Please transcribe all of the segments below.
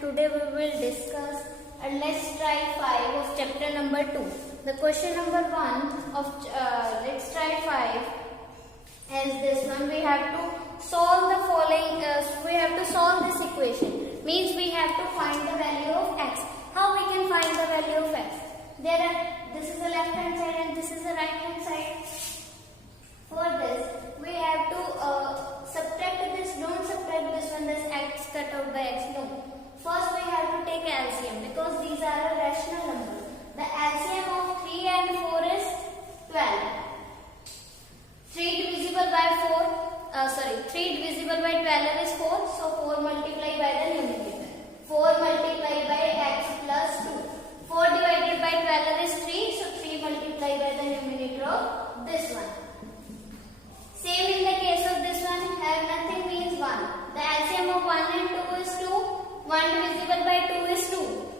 today we will discuss Let's Try 5 of chapter number 2. The question number 1 of Let's Try 5 is this one. We have to solve the following, we have to solve this equation. Means we have to find the value of x. How we can find the value of x? This is the left hand side and this is the right hand side. For this, we have to subtract this. Don't subtract this one, this x cut out by x. No. First we have to take LCM because these are a rational number. The LCM of 3 and 4 is 12. 3 divisible by 3 divisible by 12 is 4. So 4 multiplied by the numerator. 4 multiplied by x plus 2. 4 divided by 12 is 3. So 3 multiplied by the numerator of this one. Same in the case of this one, have nothing means 1. The LCM of 1 and 2 is 2. 1 divisible by 2 is 2.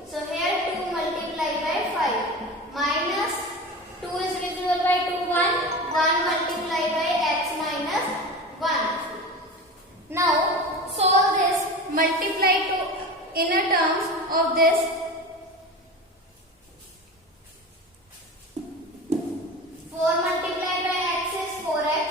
So here 2 multiplied by 5. Minus 2 is divisible by 2, 1. 1 multiplied by x minus 1. Now solve this, multiply to inner terms of this. 4 multiplied by x is 4x.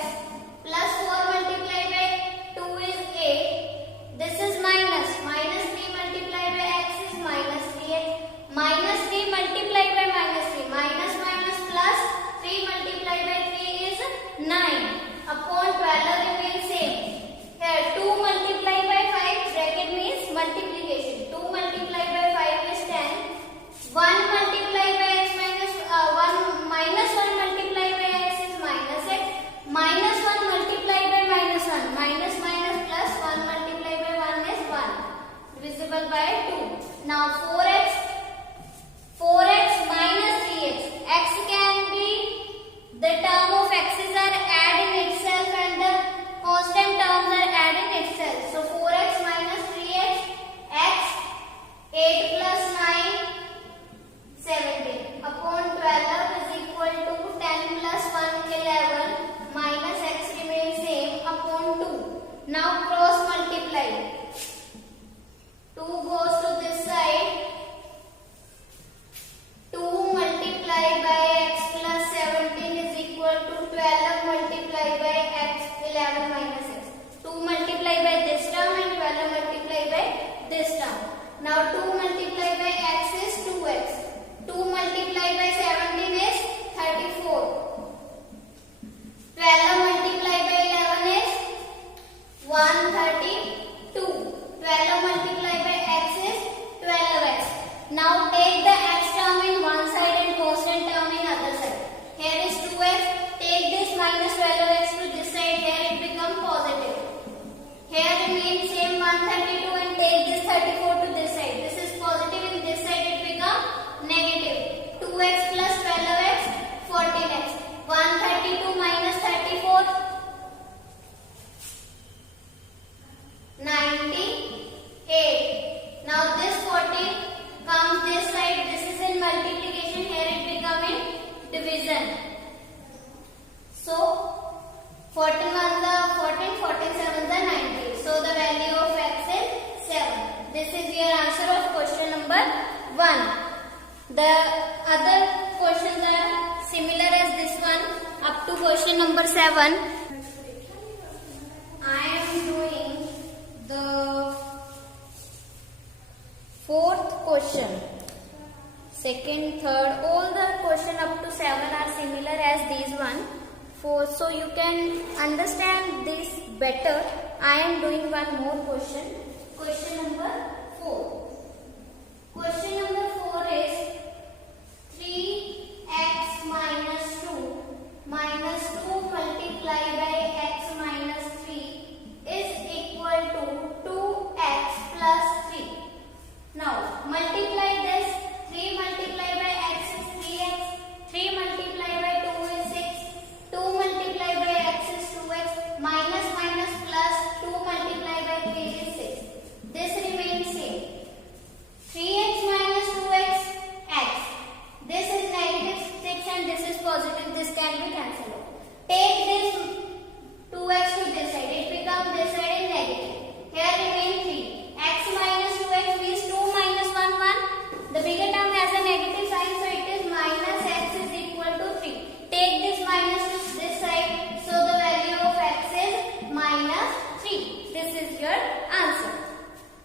Plus 4 multiplied by 2 is 8. This is minus. Minus 3 multiplied by x is minus 3x. Minus 3 multiplied by minus 3. Minus minus plus 3 multiplied by 3 is 9. Upon 12 remains same. Here 2 multiplied by 5 bracket means multiplication. 2 multiplied by 5 is 10. 1 multiplied by x minus 1 minus 1 multiplied by x is minus x. Minus 1 multiplied by minus 1. Minus minus plus 1 multiplied by 1 is 1. Divisible by 2. Now 4x minus 3x. X can be, the term of x's are add in itself and the constant terms are add in itself. So 4x minus 3x, x, 8 plus 9, 17. Upon 12 is equal to 10 plus 1, 11. Minus x remains same upon 2. Now cross multiply. 2 goes to this side. 2 multiplied by x plus 17 is equal to 12 multiplied by x, 11 minus x. 2 multiplied by this term and 12 multiplied by this term. Now 2 multiplied by x is 2x. 2 multiplied by 17 is 34. 12 multiplied by 11 is 132. 12 multiplied by x is 12x. Now take the x term in one side and constant term in other side. Here is 2x. Take this minus 12x to this side. Here it becomes positive. Here remains same 132 and take this 34 to this side. This is positive. In this side it becomes negative. 2x plus 12x, 14x. 132 minus 34, 98. Now this 14 comes this side. This is in multiplication. Here it becomes in division. So 14 1s are 14, 14 7s are 90. So the value of x is 7. This is your answer of question number 1. The other questions are similar as this one up to question number 7. I am doing the fourth question. Second, third, all the question up to 7 are similar as these one. So you can understand this better. I am doing one more question. Question number 4. Question number 4 is 3x minus 2 minus 2 multiplied by x minus 3 is equal to 2x plus 3. Now multiply this. 3 multiplied by x is 3x. 3 multiplied by 2 is 6. 2 multiplied by x is 2x. Minus minus plus 2 multiplied by 3 is 6. This remains same. 3x minus 2 is your answer.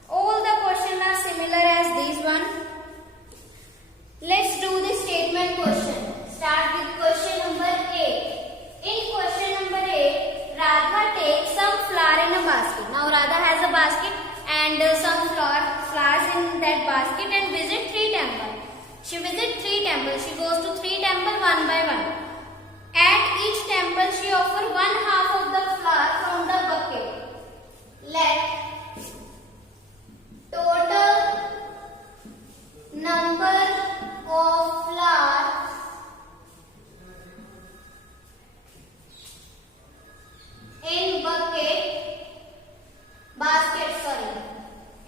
All the questions are similar as this one. Let's do the statement question. Start with question number 8. In question number 8, Radha takes some flower in a basket. Now Radha has a basket and some flowers in that basket and visit 3 temples. She visits 3 temples. She goes to 3 temples one by one. At each temple she offers 1/2 of the flower from the bucket. Let total number of flowers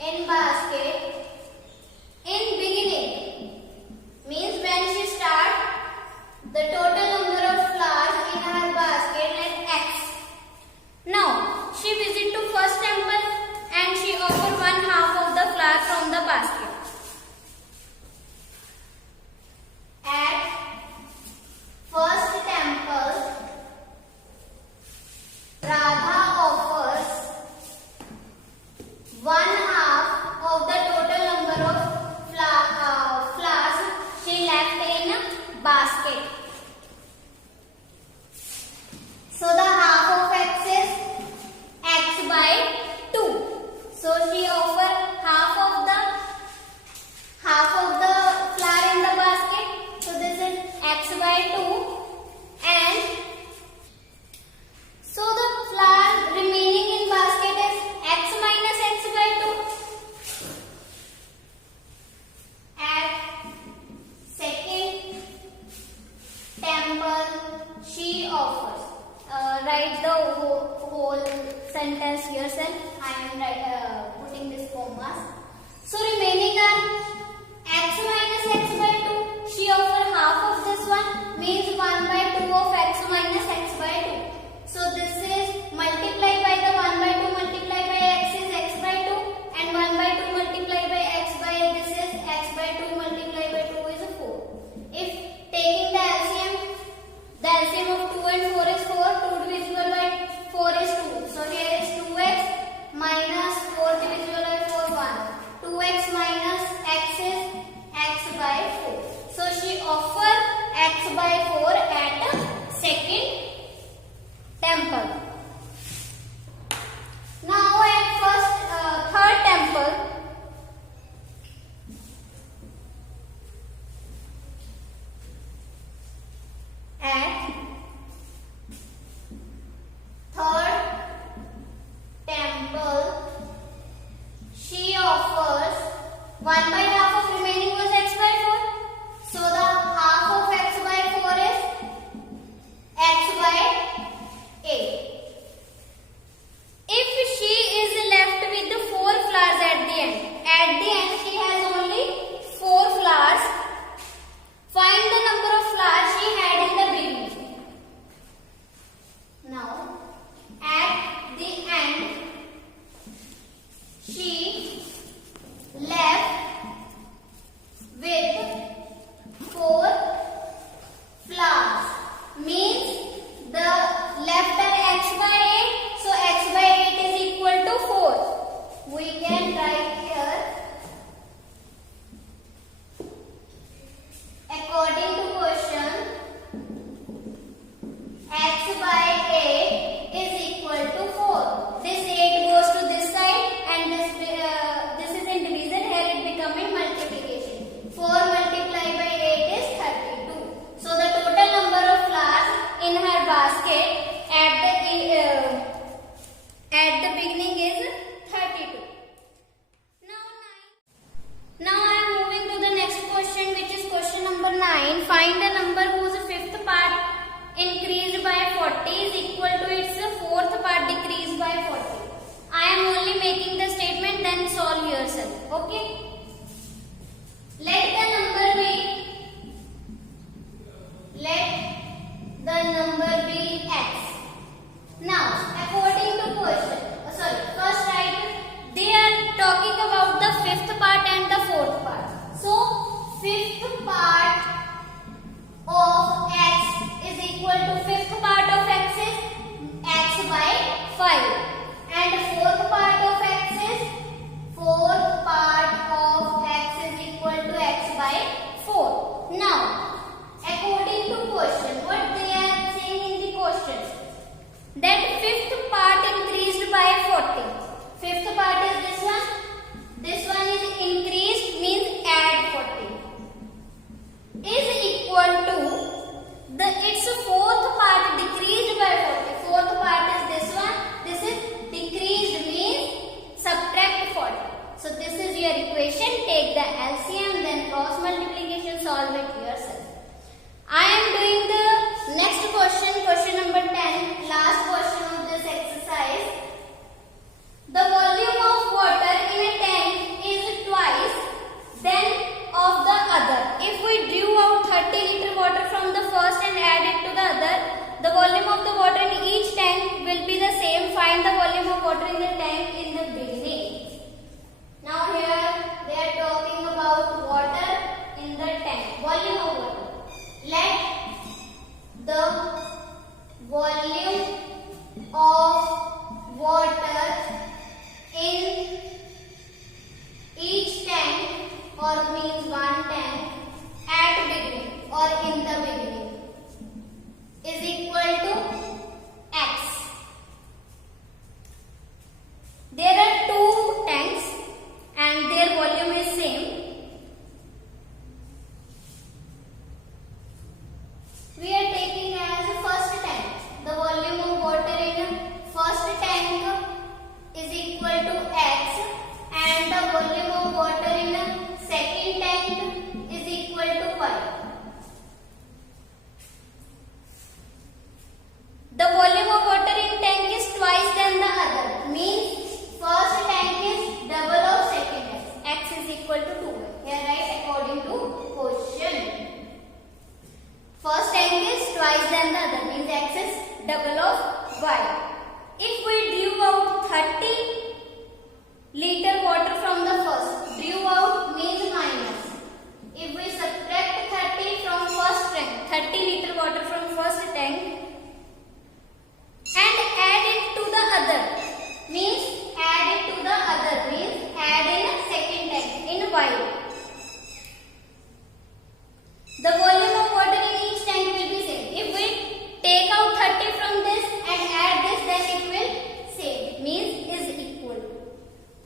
in basket in beginning, means when she start, the total number of flowers in her basket like X. Now she visit to first temple and she offer 1/2 of the flower from the basket. At first temple, Radha offers 1/2 of the total number of flowers she left in a basket. So the half of X is X by 2. So she offers half of the flower in the basket. So this is X by 2, and so the flower remaining in basket is X minus X by 2. At second temple she offers. Write the whole sentence yourself. I am putting this commas. So remaining are X minus X by 2. She offers half of this one, means 1/2 of X minus X by 2. So this is multiplied by the 1/2 multiplied by X is X by 2, and 1/2 multiplied by X by this is X by 2 multiplied by 2 is 4. If taking the LCM of 2 and 4 is 4. 2 divisible by 4 is 2. So here is 2x minus 4 divisible by 4 1. 2x minus x is x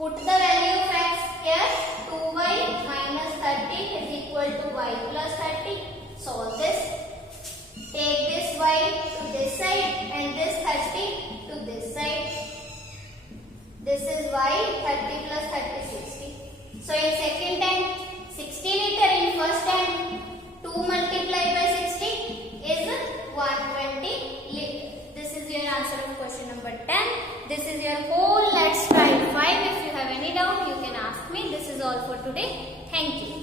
Put the value of x here. 2y minus 30 is equal to y plus 30. Solve this. Take this y to this side and this 30 to this side. This is y, 30 plus 30, 60. So in second time, 60 liter. In first time, 2 multiplied by 60 is 120 liter. This is your answer of question number 10. This is your whole Let's Try 5. If you have any doubt, you can ask me. This is all for today. Thank you.